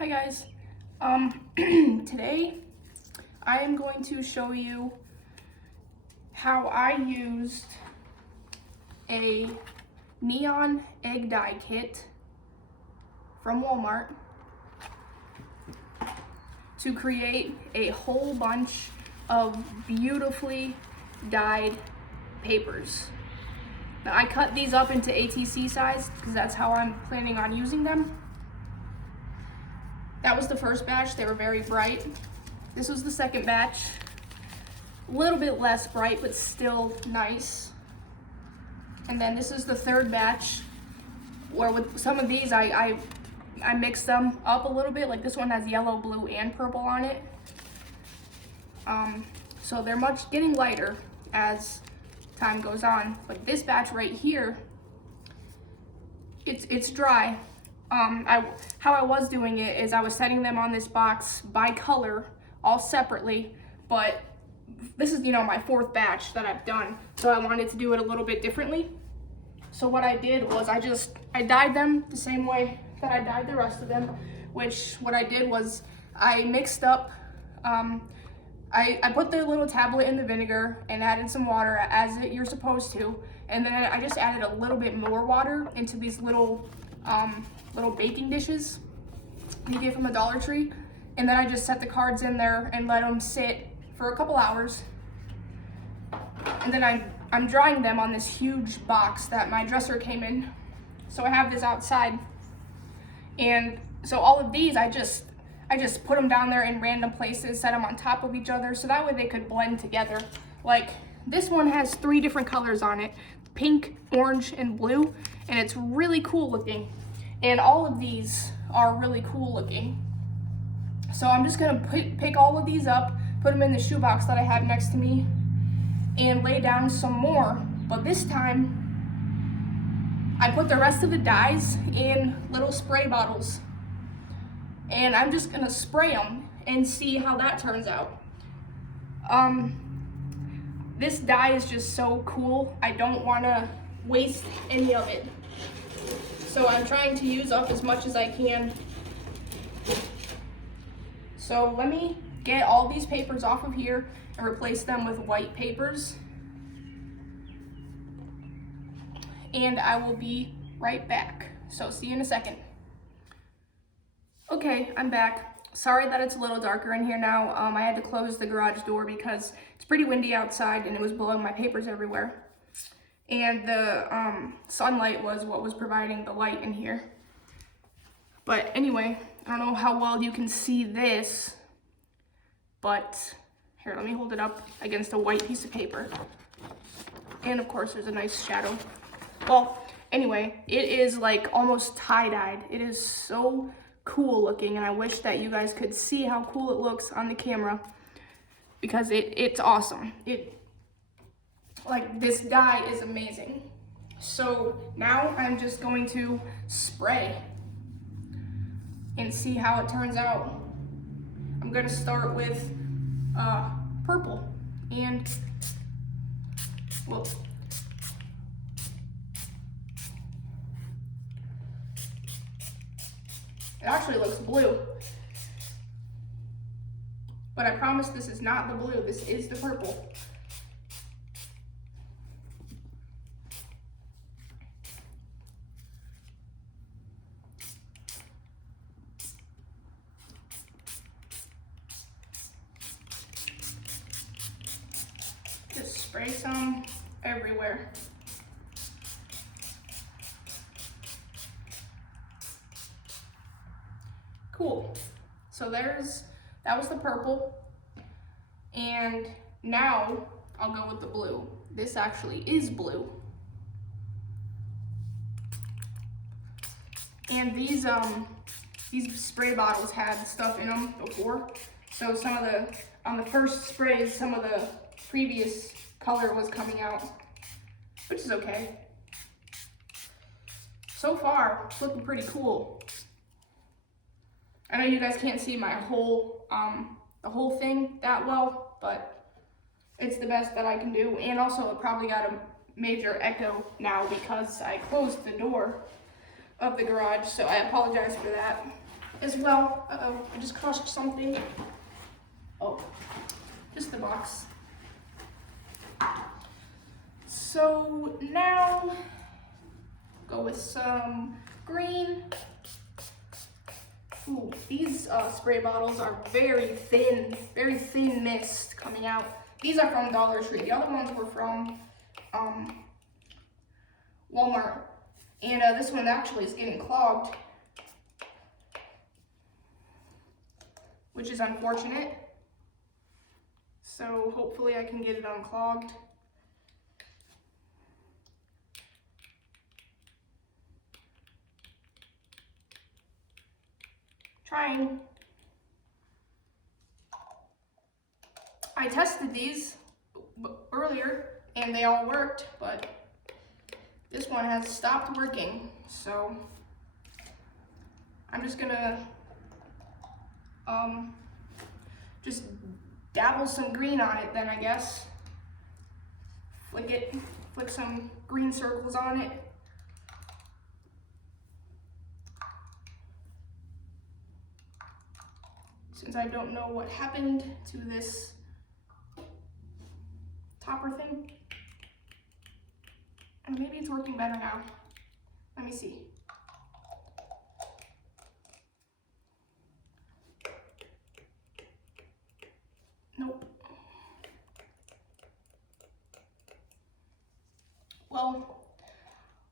Hi guys. Today I am going to show you how I used a neon egg dye kit from Walmart to create a whole bunch of beautifully dyed papers. Now I cut these up into ATC size because that's how I'm planning on using them. That was the first batch, they were very bright. This was the second batch, a little bit less bright, but still nice. And then this is the third batch, where with some of these, I mixed them up a little bit. Like this one has yellow, blue, and purple on it. So they're getting lighter as time goes on. But this batch right here, it's dry. How I was doing it is I was setting them on this box by color, all separately, but this is, my fourth batch that I've done, so I wanted to do it a little bit differently. So what I did was I dyed them the same way that I dyed the rest of them, which what I did was I mixed up, I put the little tablet in the vinegar and added some water as you're supposed to, and then I just added a little bit more water into these little baking dishes you get from the Dollar Tree, and then I just set the cards in there and let them sit for a couple hours, and then I'm drying them on this huge box that my dresser came in. So I have this outside, and so all of these I just put them down there in random places, set them on top of each other so that way they could blend together. Like this one has 3 different colors on it, pink, orange, and blue, and it's really cool looking. And all of these are really cool looking. So I'm just gonna pick all of these up, put them in the shoebox that I have next to me, and lay down some more. But this time, I put the rest of the dyes in little spray bottles. And I'm just gonna spray them and see how that turns out. This dye is just so cool. I don't wanna waste any of it. So I'm trying to use up as much as I can. So let me get all these papers off of here and replace them with white papers. And I will be right back. So see you in a second. Okay, I'm back. Sorry that it's a little darker in here now. I had to close the garage door because it's pretty windy outside and it was blowing my papers everywhere. And the sunlight was what was providing the light in here. But anyway, I don't know how well you can see this, but here, let me hold it up against a white piece of paper. And of course, there's a nice shadow. Well, anyway, it is like almost tie-dyed. It is so cool looking, and I wish that you guys could see how cool it looks on the camera because it's awesome. Like this dye is amazing. So now I'm just going to spray and see how it turns out. I'm gonna start with purple, and well, it actually looks blue, but I promise this is not the blue, this is the purple. Just spray some everywhere. Cool. So that was the purple. And now I'll go with the blue. This actually is blue. And these spray bottles had stuff in them before. So on the first sprays, some of the previous color was coming out, which is okay. So far, it's looking pretty cool. I know you guys can't see my whole, the whole thing that well, but it's the best that I can do. And also it probably got a major echo now because I closed the door of the garage, so I apologize for that. as well. Uh-oh, I just crushed something. Oh, just the box. So now, go with some green. Ooh, these spray bottles are very thin mist coming out. These are from Dollar Tree. The other ones were from Walmart. And this one actually is getting clogged, which is unfortunate. So hopefully I can get it unclogged. Trying. I tested these earlier and they all worked, but this one has stopped working. So I'm just gonna just dabble some green on it then, I guess. Flick some green circles on it. Since I don't know what happened to this topper thing. And maybe it's working better now. Let me see. Nope. Well,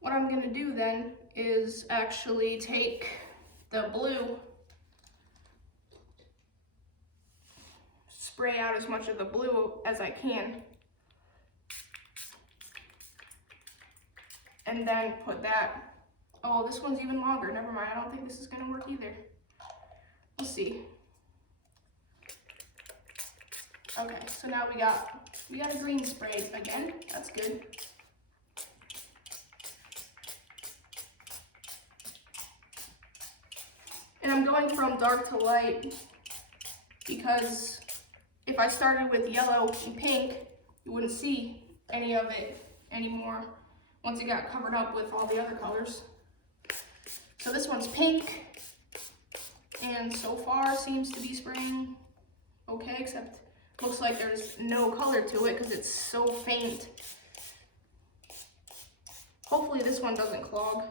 what I'm gonna do then is actually take the blue, spray out as much of the blue as I can, and then put that. Oh, this one's even longer. Never mind. I don't think this is gonna work either. We'll see. Okay, so now we got a green spray again. That's good. And I'm going from dark to light because if I started with yellow and pink, you wouldn't see any of it anymore once it got covered up with all the other colors. So this one's pink, and so far seems to be spraying okay, except looks like there's no color to it because it's so faint. Hopefully this one doesn't clog.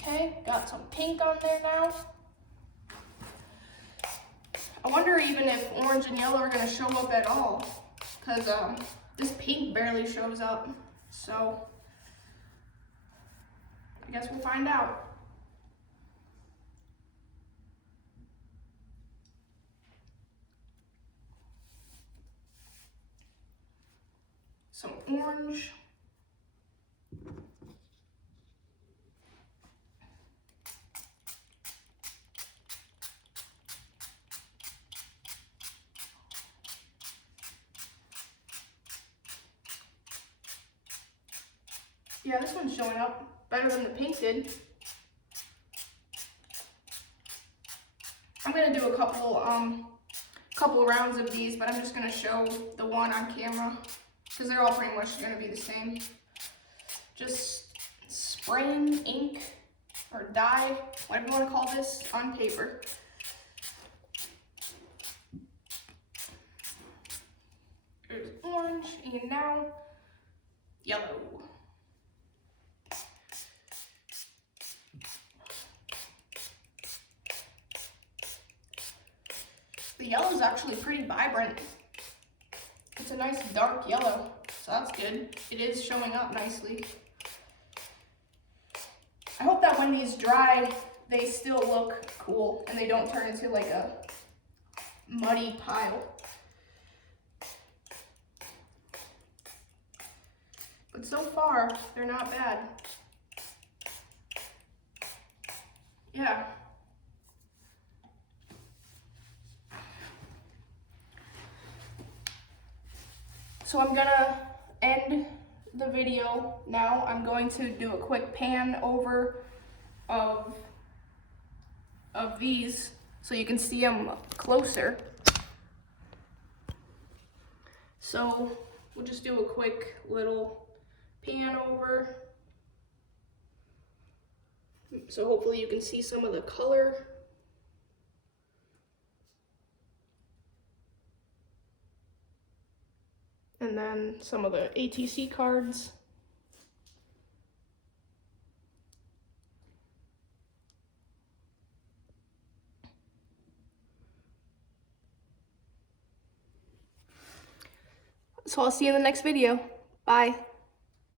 Okay, got some pink on there now. I wonder even if orange and yellow are gonna show up at all, because this pink barely shows up. So I guess we'll find out. Some orange. Yeah, this one's showing up better than the pink did. I'm gonna do a couple rounds of these, but I'm just gonna show the one on camera because they're all pretty much gonna be the same. Just spraying ink or dye, whatever you want to call this, on paper. There's orange, and now yellow. The yellow is actually pretty vibrant. It's a nice dark yellow, so that's good. It is showing up nicely. I hope that when these dry, they still look cool and they don't turn into like a muddy pile. But so far, they're not bad. Yeah. So I'm gonna end the video now. I'm going to do a quick pan over of these so you can see them closer. So we'll just do a quick little pan over. So hopefully you can see some of the color. And then some of the ATC cards. So I'll see you in the next video. Bye.